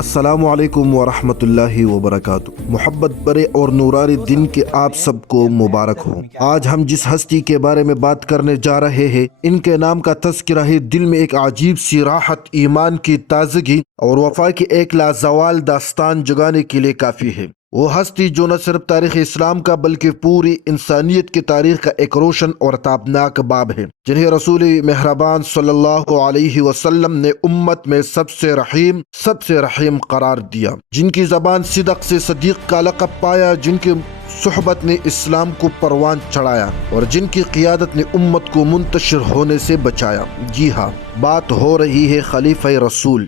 السلام علیکم ورحمۃ اللہ وبرکاتہ۔ محبت برے اور نورانی دن کے آپ سب کو مبارک ہو۔ آج ہم جس ہستی کے بارے میں بات کرنے جا رہے ہیں، ان کے نام کا تذکرہ ہی دل میں ایک عجیب سی راحت، ایمان کی تازگی اور وفا کی ایک لازوال داستان جگانے کے لیے کافی ہے۔ وہ ہستی جو نہ صرف تاریخ اسلام کا بلکہ پوری انسانیت کی تاریخ کا ایک روشن اور تابناک باب ہے، جنہیں رسول مہربان صلی اللہ علیہ وسلم نے امت میں سب سے رحیم قرار دیا، جن کی زبان صدق سے صدیق کا لقب پایا، جن کی صحبت نے اسلام کو پروان چڑھایا اور جن کی قیادت نے امت کو منتشر ہونے سے بچایا۔ جی ہاں، بات ہو رہی ہے خلیفہ رسول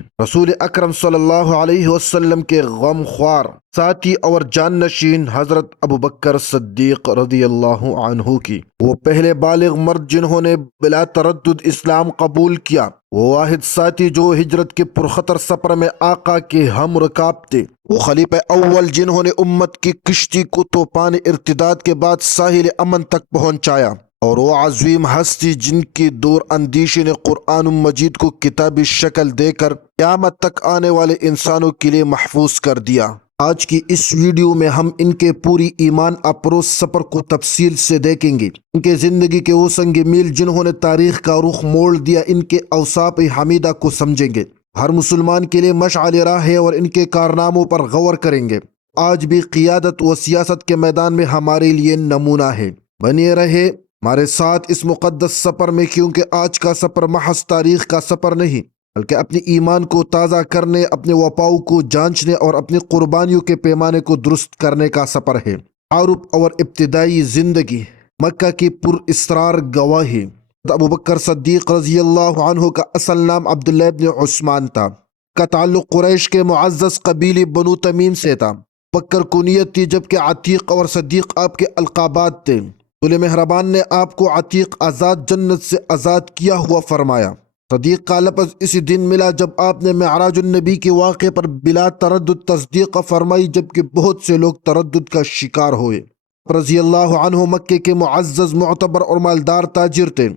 اکرم صلی اللہ علیہ وسلم کے غم خوار ساتھی اور جانشین حضرت ابوبکر صدیق رضی اللہ عنہ کی۔ وہ پہلے بالغ مرد جنہوں نے بلا تردد اسلام قبول کیا، وہ واحد ساتھی جو ہجرت کے پرخطر سفر میں آقا کے ہم رکاب تھے، وہ خلیفہ اول جنہوں نے امت کی کشتی کو طوفان ارتداد کے بعد ساحل امن تک پہنچایا، اور وہ عظیم ہستی جن کی دور اندیشی نے قرآن مجید کو کتابی شکل دے کر قیامت تک آنے والے انسانوں کے لیے محفوظ کر دیا۔ آج کی اس ویڈیو میں ہم ان کے پوری ایمان افروز سفر کو تفصیل سے دیکھیں گے، ان کے زندگی کے وہ سنگ میل جنہوں نے تاریخ کا رخ موڑ دیا، ان کے اوصاف حمیدہ کو سمجھیں گے، ہر مسلمان کے لیے مشعل راہ ہے، اور ان کے کارناموں پر غور کریں گے۔ آج بھی قیادت و سیاست کے میدان میں ہمارے لیے نمونہ ہے۔ بنے رہے ہمارے ساتھ اس مقدس سفر میں، کیونکہ آج کا سفر محض تاریخ کا سفر نہیں بلکہ اپنی ایمان کو تازہ کرنے، اپنے وفاؤں کو جانچنے اور اپنی قربانیوں کے پیمانے کو درست کرنے کا سفر ہے۔ تعارف اور ابتدائی زندگی۔ مکہ کی پر اسرار گواہی۔ ابوبکر صدیق رضی اللہ عنہ کا اصل نام عبداللہ ابن عثمان تھا، کا تعلق قریش کے معزز قبیلے بنو تمیم سے تھا۔ بکر کنیت تھی، جبکہ عتیق اور صدیق آپ کے القابات تھے۔ رسول مہربان نے آپ کو عتیق آزاد جنت سے آزاد کیا ہوا فرمایا۔ صدیق کا لفظ اسی دن ملا جب آپ نے معراج النبی کے واقعے پر بلا تردد تصدیق فرمائی، جبکہ بہت سے لوگ تردد کا شکار ہوئے۔ رضی اللہ عنہ مکے کے معزز، معتبر اور مالدار تاجر تھے،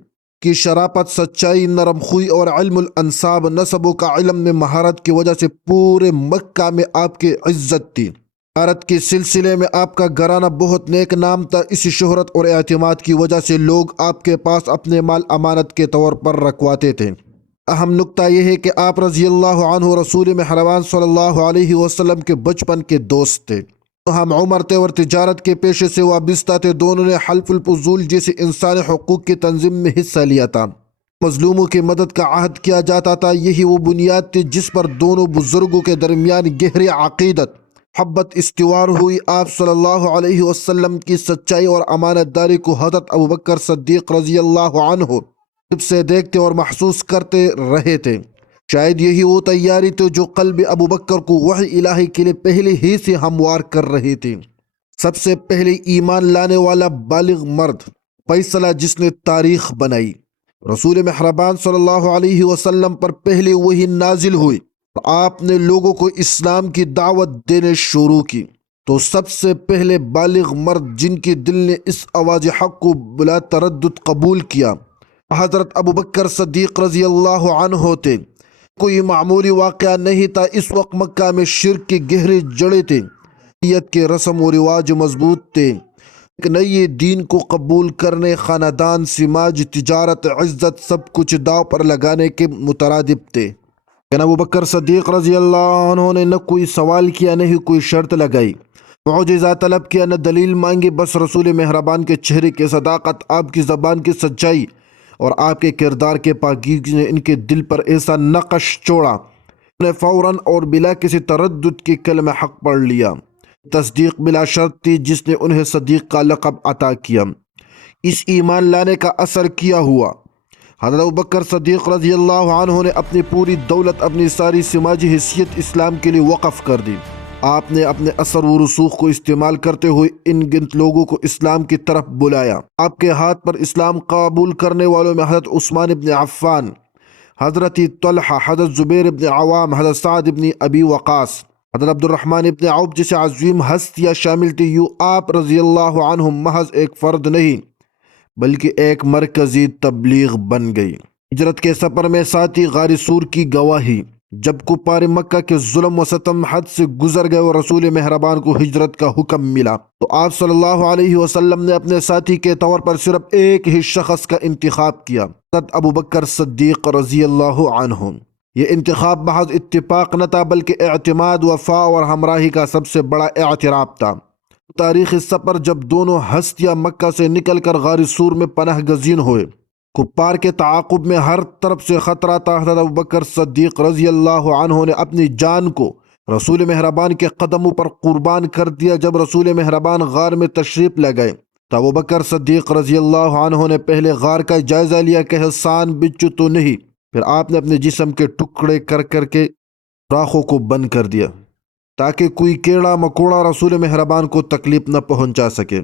کی شرافت، سچائی، نرم خوئی اور علم الانساب، نسبوں کا علم میں مہارت کی وجہ سے پورے مکہ میں آپ کی عزت تھی۔ تجارت کے سلسلے میں آپ کا گھرانہ بہت نیک نام تھا، اسی شہرت اور اعتماد کی وجہ سے لوگ آپ کے پاس اپنے مال امانت کے طور پر رکھواتے تھے۔ اہم نکتہ یہ ہے کہ آپ رضی اللہ عنہ رسول مہربان صلی اللہ علیہ وسلم کے بچپن کے دوست تھے، ہم عمر تھے اور تجارت کے پیشے سے وابستہ تھے۔ دونوں نے حلف الفضول جیسے انسانی حقوق کی تنظیم میں حصہ لیا تھا، مظلوموں کی مدد کا عہد کیا جاتا تھا۔ یہی وہ بنیاد تھی جس پر دونوں بزرگوں کے درمیان گہری عقیدت، محبت استوار ہوئی۔ آپ صلی اللہ علیہ وسلم کی سچائی اور امانت داری کو حضرت ابوبکر صدیق رضی اللہ عنہ جب سے دیکھتے اور محسوس کرتے رہے تھے۔ شاید یہی وہ تیاری تھی جو قلب ابوبکر کو وحی الہی کے لیے پہلے ہی سے ہموار کر رہی تھی۔ سب سے پہلے ایمان لانے والا بالغ مرد، فیصلہ جس نے تاریخ بنائی۔ رسول مہربان صلی اللہ علیہ وسلم پر پہلے وحی نازل ہوئی، آپ نے لوگوں کو اسلام کی دعوت دینے شروع کی، تو سب سے پہلے بالغ مرد جن کے دل نے اس آواز حق کو بلا تردد قبول کیا، حضرت ابوبکر صدیق رضی اللہ عنہ تھے۔ کوئی معمولی واقعہ نہیں تھا۔ اس وقت مکہ میں شرک کی گہری جڑیں تھیں، نیت کے رسم و رواج مضبوط تھے، ایک نئے دین کو قبول کرنے، خاندان، سماج، تجارت، عزت، سب کچھ داؤ پر لگانے کے مترادف تھے۔ لیکن ابوبکر صدیق رضی اللہ عنہ نے نہ کوئی سوال کیا، نہ ہی کوئی شرط لگائی، معجزہ طلب کیا، نہ دلیل مانگی۔ بس رسول مہربان کے چہرے کی صداقت، آپ کی زبان کی سچائی اور آپ کے کردار کے پاکیزگی نے ان کے دل پر ایسا نقش چھوڑا، انہیں فوراً اور بلا کسی تردد کے کلمہ حق پڑھ لیا۔ تصدیق بلا شرط تھی جس نے انہیں صدیق کا لقب عطا کیا۔ اس ایمان لانے کا اثر کیا ہوا؟ حضرت ابوبکر صدیق رضی اللہ عنہ نے اپنی پوری دولت، اپنی ساری سماجی حیثیت اسلام کے لیے وقف کر دی۔ آپ نے اپنے اثر و رسوخ کو استعمال کرتے ہوئے ان گنت لوگوں کو اسلام کی طرف بلایا۔ آپ کے ہاتھ پر اسلام قبول کرنے والوں میں حضرت عثمان ابن عفان، حضرت طلحہ، حضرت زبیر ابن عوام، حضرت سعد ابن ابی وقاص، حضرت عبد الرحمن ابن عوف جیسے عظیم ہستیاں شامل تھی۔ یوں آپ رضی اللہ عنہ محض ایک فرد نہیں بلکہ ایک مرکزی تبلیغ بن گئی۔ ہجرت کے سفر میں ساتھی غار سور کی گواہی۔ جب کفار مکہ کے ظلم و ستم حد سے گزر گئے اور رسول مہربان کو ہجرت کا حکم ملا تو آپ صلی اللہ علیہ وسلم نے اپنے ساتھی کے طور پر صرف ایک ہی شخص کا انتخاب کیا، حضرت ابو بکر صدیق رضی اللہ عنہ۔ یہ انتخاب محض اتفاق نہ تھا بلکہ اعتماد، وفا اور ہمراہی کا سب سے بڑا اعتراف تھا۔ تاریخی سفر جب دونوں ہستیاں مکہ سے نکل کر غار سور میں پناہ گزین ہوئے، کفار کے تعاقب میں ہر طرف سے خطرہ تھا، حضرت ابوبکر صدیق رضی اللہ عنہ نے اپنی جان کو رسول مہربان کے قدموں پر قربان کر دیا۔ جب رسول مہربان غار میں تشریف لے گئے تو ابوبکر صدیق رضی اللہ عنہ نے پہلے غار کا جائزہ لیا کہ حسان بچو تو نہیں، پھر آپ نے اپنے جسم کے ٹکڑے کر کے راخوں کو بند کر دیا تاکہ کوئی کیڑا مکوڑا رسول مہربان کو تکلیف نہ پہنچا سکے۔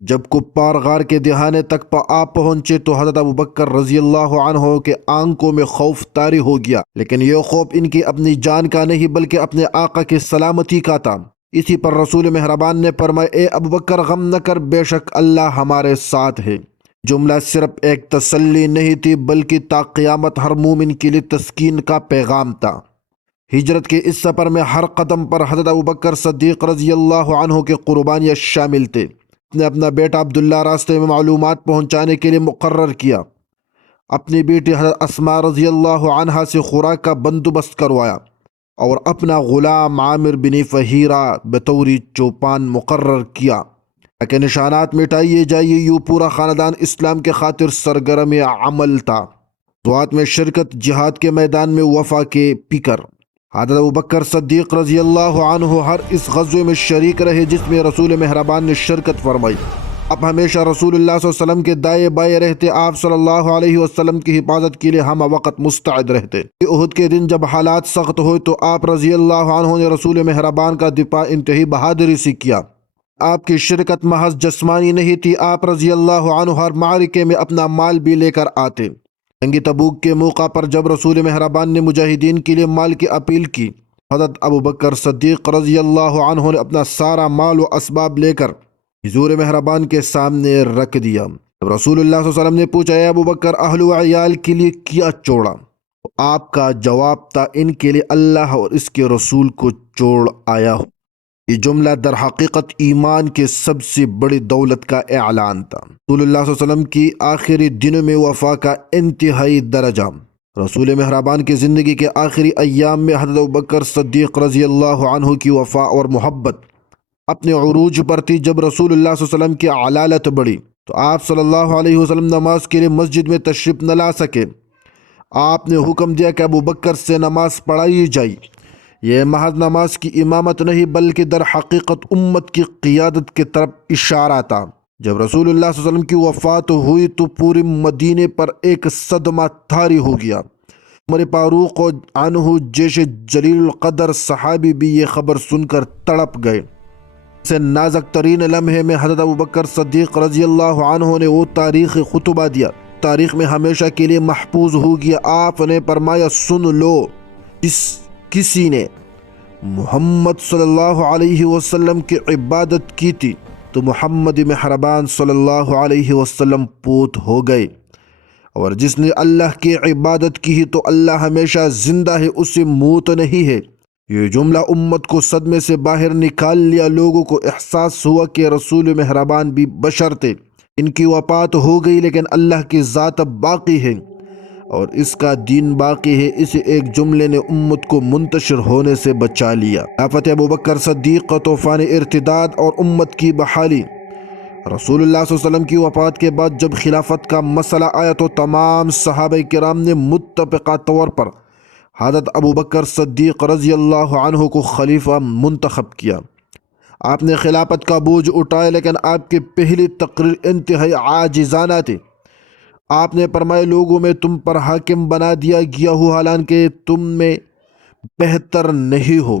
جب کفار غار کے دہانے تک آ پہنچے تو حضرت ابوبکر رضی اللہ عنہ کے آنکھوں میں خوف طاری ہو گیا، لیکن یہ خوف ان کی اپنی جان کا نہیں بلکہ اپنے آقا کی سلامتی کا تھا۔ اسی پر رسول مہربان نے فرمایا، اے ابوبکر غم نہ کر، بے شک اللہ ہمارے ساتھ ہے۔ جملہ صرف ایک تسلی نہیں تھی بلکہ تا قیامت ہر مومن کے لیے تسکین کا پیغام تھا۔ ہجرت کے اس سفر میں ہر قدم پر حضرت ابوبکر صدیق رضی اللہ عنہ کے قربانیاں شامل تھے۔ نے اپنا بیٹا عبداللہ راستے میں معلومات پہنچانے کے لیے مقرر کیا، اپنی بیٹی حضرت اسماء رضی اللہ عنہا سے خوراک کا بندوبست کروایا اور اپنا غلام عامر بن فہیرہ بطور چوپان مقرر کیا تاکہ نشانات مٹائیے جائیے۔ یوں پورا خاندان اسلام کے خاطر سرگرم عمل تھا، غزوات میں شرکت، جہاد کے میدان میں وفا کے پیکر۔ حضرت ابوبکر صدیق رضی اللہ عنہ ہر اس غزوے میں شریک رہے جس میں رسول مہربان نے شرکت فرمائی۔ آپ ہمیشہ رسول اللہ صلی اللہ علیہ وسلم کے دائیں بائیں رہتے، آپ صلی اللہ علیہ وسلم کی حفاظت کے لیے ہم وقت مستعد رہتے۔ احد کے دن جب حالات سخت ہوئے تو آپ رضی اللہ عنہ نے رسول مہربان کا دفاع انتہائی بہادری سے کیا۔ آپ کی شرکت محض جسمانی نہیں تھی، آپ رضی اللہ عنہ ہر معرکے میں اپنا مال بھی لے کر آتے۔ جنگ تبوک کے موقع پر جب رسول مہربان نے مجاہدین کے لیے مال کی اپیل کی، حضرت ابوبکر صدیق رضی اللہ عنہ نے اپنا سارا مال و اسباب لے کر حضور مہربان کے سامنے رکھ دیا۔ جب رسول اللہ صلی اللہ علیہ وسلم نے پوچھا، اے ابوبکر اہل و عیال کے لیے کیا چھوڑا؟ تو آپ کا جواب تھا، ان کے لیے اللہ اور اس کے رسول کو چھوڑ آیا ہوں۔ یہ جملہ در حقیقت ایمان کے سب سے بڑی دولت کا اعلان تھا۔ رسول اللہ صلی اللہ علیہ وسلم کی آخری دنوں میں وفا کا انتہائی درجہ۔ رسول مہربان کی زندگی کے آخری ایام میں حضرت ابوبکر صدیق رضی اللہ عنہ کی وفا اور محبت اپنے عروج پر تھی۔ جب رسول اللہ صلی اللہ علیہ وسلم کی علالت بڑھی تو آپ صلی اللہ علیہ وسلم نماز کے لیے مسجد میں تشریف نہ لا سکے۔ آپ نے حکم دیا کہ ابوبکر سے نماز پڑھائی جائے۔ یہ محض نماز کی امامت نہیں بلکہ در حقیقت امت کی قیادت کی طرف اشارہ تھا۔ جب رسول اللہ صلی اللہ علیہ وسلم کی وفات ہوئی تو پورے مدینے پر ایک صدمہ طاری ہو گیا۔ عمر فاروق عنہ جیسے جلیل القدر صحابی بھی یہ خبر سن کر تڑپ گئے۔ سے نازک ترین لمحے میں حضرت ابوبکر صدیق رضی اللہ عنہ نے وہ تاریخی خطبہ دیا، تاریخ میں ہمیشہ کے لیے محفوظ ہو گیا۔ آپ نے فرمایا، سن لو، کسی نے محمد صلی اللہ علیہ وسلم کی عبادت کی تھی تو محمد مہربان صلی اللہ علیہ وسلم پوت ہو گئے، اور جس نے اللہ کی عبادت کی تو اللہ ہمیشہ زندہ ہے، اسے موت نہیں ہے۔ یہ جملہ امت کو صدمے سے باہر نکال لیا۔ لوگوں کو احساس ہوا کہ رسول مہربان بھی بشر تھے، ان کی وفات ہو گئی لیکن اللہ کی ذات باقی ہے اور اس کا دین باقی ہے۔ اس ایک جملے نے امت کو منتشر ہونے سے بچا لیا۔ خلافت ابوبکر صدیق کا طوفان ارتداد اور امت کی بحالی۔ رسول اللہ صلی اللہ علیہ وسلم کی وفات کے بعد جب خلافت کا مسئلہ آیا تو تمام صحابہ کرام نے متفقہ طور پر حضرت ابوبکر صدیق رضی اللہ عنہ کو خلیفہ منتخب کیا۔ آپ نے خلافت کا بوجھ اٹھایا لیکن آپ کی پہلی تقریر انتہائی عاجزانہ تھی۔ آپ نے فرمایا، لوگوں میں تم پر حاکم بنا دیا گیا ہوں حالانکہ تم میں بہتر نہیں ہو۔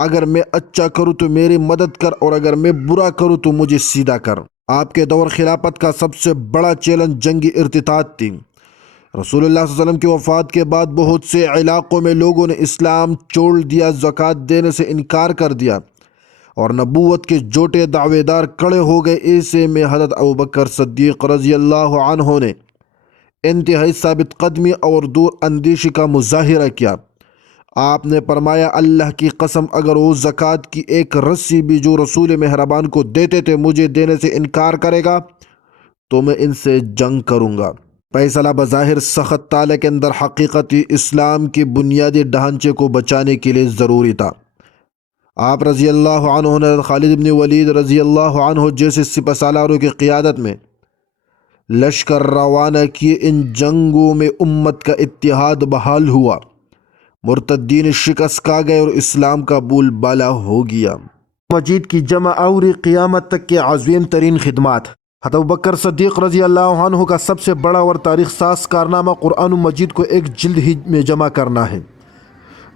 اگر میں اچھا کروں تو میری مدد کر اور اگر میں برا کروں تو مجھے سیدھا کر۔ آپ کے دور خلافت کا سب سے بڑا چیلنج جنگی ارتداد تھی۔ رسول اللہ صلی اللہ علیہ وسلم کی وفات کے بعد بہت سے علاقوں میں لوگوں نے اسلام چھوڑ دیا، زکوٰۃ دینے سے انکار کر دیا اور نبوت کے جھوٹے دعوے دار کھڑے ہو گئے۔ ایسے میں حضرت ابوبکر صدیق رضی اللہ عنہ نے انتہائی ثابت قدمی اور دور اندیشی کا مظاہرہ کیا۔ آپ نے فرمایا اللہ کی قسم اگر وہ زکوٰۃ کی ایک رسی بھی جو رسول مہربان کو دیتے تھے مجھے دینے سے انکار کرے گا تو میں ان سے جنگ کروں گا۔ فیصلہ بظاہر سخت تھا لیکن اندر حقیقتی اسلام کی بنیادی ڈھانچے کو بچانے کے لیے ضروری تھا۔ آپ رضی اللہ عنہ نے خالد بن ولید رضی اللہ عنہ جیسے سپہ سالاروں کی قیادت میں لشکر روانہ کیے۔ ان جنگوں میں امت کا اتحاد بحال ہوا، مرتدین شکست کھا گئے اور اسلام کا بول بالا ہو گیا۔ مجید کی جمع آوری قیامت تک کے عظیم ترین خدمات۔ حضرت ابوبکر صدیق رضی اللہ عنہ کا سب سے بڑا اور تاریخ ساز کارنامہ قرآن مجید کو ایک جلد ہی میں جمع کرنا ہے۔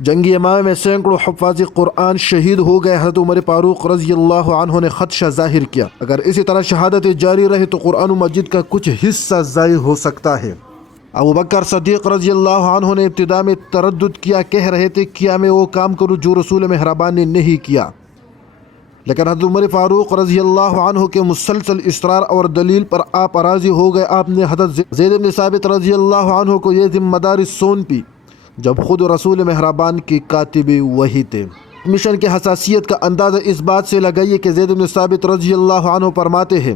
جنگی یمامہ میں سینکڑوں حفاظ قرآن شہید ہو گئے۔ حضرت عمر فاروق رضی اللہ عنہ نے خدشہ ظاہر کیا اگر اسی طرح شہادت جاری رہے تو قرآن مجید کا کچھ حصہ ضائع ہو سکتا ہے۔ ابوبکر صدیق رضی اللہ عنہ نے ابتدا میں تردد کیا، کہہ رہے تھے کیا میں وہ کام کروں جو رسول مہربان نے نہیں کیا، لیکن حضرت عمر فاروق رضی اللہ عنہ کے مسلسل اصرار اور دلیل پر آپ راضی ہو گئے۔ آپ نے حضرت زید بن ثابت رضی اللہ عنہ کو یہ ذمہ داری سونپی جب خود رسول مہربان کی کاتب وحی تھے۔ مشن کی حساسیت کا اندازہ اس بات سے لگائیے کہ زید بن ثابت رضی اللہ عنہ فرماتے ہیں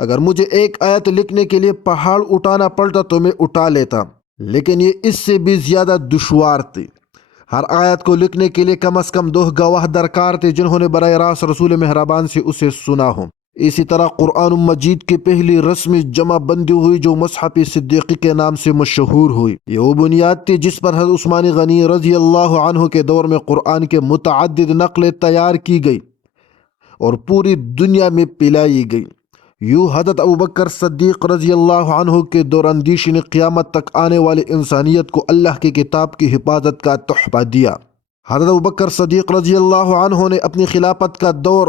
اگر مجھے ایک آیت لکھنے کے لیے پہاڑ اٹھانا پڑتا تو میں اٹھا لیتا، لیکن یہ اس سے بھی زیادہ دشوار تھی۔ ہر آیت کو لکھنے کے لیے کم از کم 2 گواہ درکار تھے جنہوں نے براہ راست رسول مہربان سے اسے سنا ہو۔ اسی طرح قرآن مجید کی پہلی رسمی جمع بندی ہوئی جو مصحف صدیقی کے نام سے مشہور ہوئی۔ یہ وہ بنیاد تھی جس پر حضرت عثمان غنی رضی اللہ عنہ کے دور میں قرآن کے متعدد نقلیں تیار کی گئی اور پوری دنیا میں پھیلائی گئی۔ یوں حضرت ابوبکر صدیق رضی اللہ عنہ کے دور اندیشی نے قیامت تک آنے والی انسانیت کو اللہ کی کتاب کی حفاظت کا تحفہ دیا۔ حضرت ابوبکر صدیق رضی اللہ عنہ نے اپنی خلافت کا دور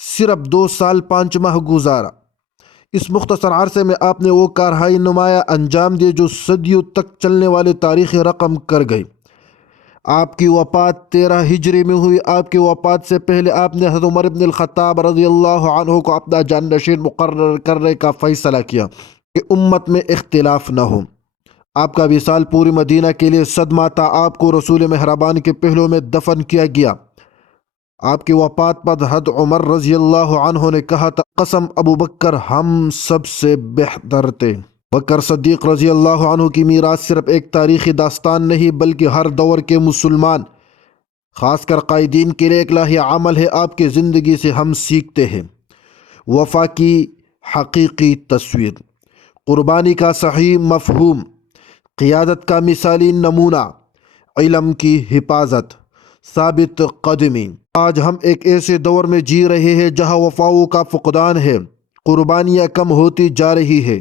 صرف 2 سال 5 ماہ گزارا۔ اس مختصر عرصے میں آپ نے وہ کارہائی نمایاں انجام دیے جو صدیوں تک چلنے والے تاریخی رقم کر گئی۔ آپ کی وفات 13 ہجری میں ہوئی۔ آپ کی وفات سے پہلے آپ نے حضرت عمر بن الخطاب رضی اللہ عنہ کو اپنا جانشین مقرر کرنے کا فیصلہ کیا کہ امت میں اختلاف نہ ہو۔ آپ کا وصال پوری مدینہ کے لیے صدمہ تھا۔ آپ کو رسول مہربان کے پہلو میں دفن کیا گیا۔ آپ کی وفات پر حضرت عمر رضی اللہ عنہ نے کہا تھا قسم ابوبکر ہم سب سے بہتر تھے۔ بکر صدیق رضی اللہ عنہ کی میراث صرف ایک تاریخی داستان نہیں بلکہ ہر دور کے مسلمان خاص کر قائدین کے لیے ایک الہی عمل ہے۔ آپ کی زندگی سے ہم سیکھتے ہیں وفا کی حقیقی تصویر، قربانی کا صحیح مفہوم، قیادت کا مثالی نمونہ، علم کی حفاظت، ثابت قدمی۔ آج ہم ایک ایسے دور میں جی رہے ہیں جہاں وفاؤں کا فقدان ہے، قربانیاں کم ہوتی جا رہی ہے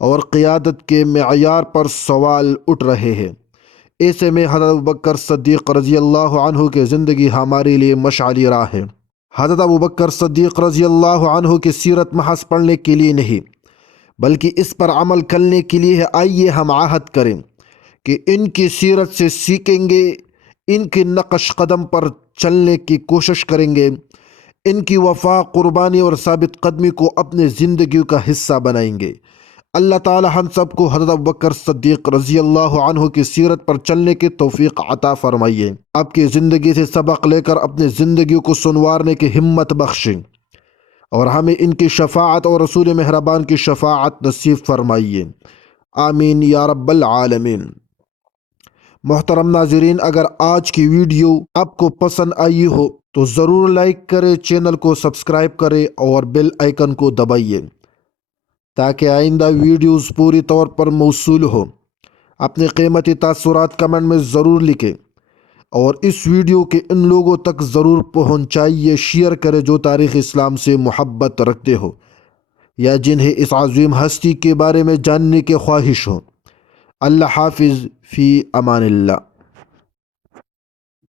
اور قیادت کے معیار پر سوال اٹھ رہے ہیں۔ ایسے میں حضرت ابوبکر صدیق رضی اللہ عنہ کی زندگی ہمارے لیے مشعل راہ ہے۔ حضرت ابوبکر صدیق رضی اللہ عنہ کی سیرت محض پڑھنے کے لیے نہیں بلکہ اس پر عمل کرنے کے لیے ہے۔ آئیے ہم عہد کریں کہ ان کی سیرت سے سیکھیں گے، ان کے نقش قدم پر چلنے کی کوشش کریں گے، ان کی وفا، قربانی اور ثابت قدمی کو اپنے زندگیوں کا حصہ بنائیں گے۔ اللہ تعالی ہم سب کو حضرت ابوبکر صدیق رضی اللہ عنہ کی سیرت پر چلنے کی توفیق عطا فرمائیے۔ آپ کی زندگی سے سبق لے کر اپنے زندگیوں کو سنوارنے کی ہمت بخشیں اور ہمیں ان کی شفاعت اور رسول مہربان کی شفاعت نصیب فرمائیے، آمین یا رب العالمین۔ محترم ناظرین، اگر آج کی ویڈیو آپ کو پسند آئی ہو تو ضرور لائک کریں، چینل کو سبسکرائب کریں اور بیل آئیکن کو دبائیے تاکہ آئندہ ویڈیوز پوری طور پر موصول ہو۔ اپنے قیمتی تاثرات کمنٹ میں ضرور لکھیں اور اس ویڈیو کے ان لوگوں تک ضرور پہنچائیے، شیئر کریں جو تاریخ اسلام سے محبت رکھتے ہو یا جنہیں اس عظیم ہستی کے بارے میں جاننے کی خواہش ہو۔ اللہ حافظ، فی امان اللہ۔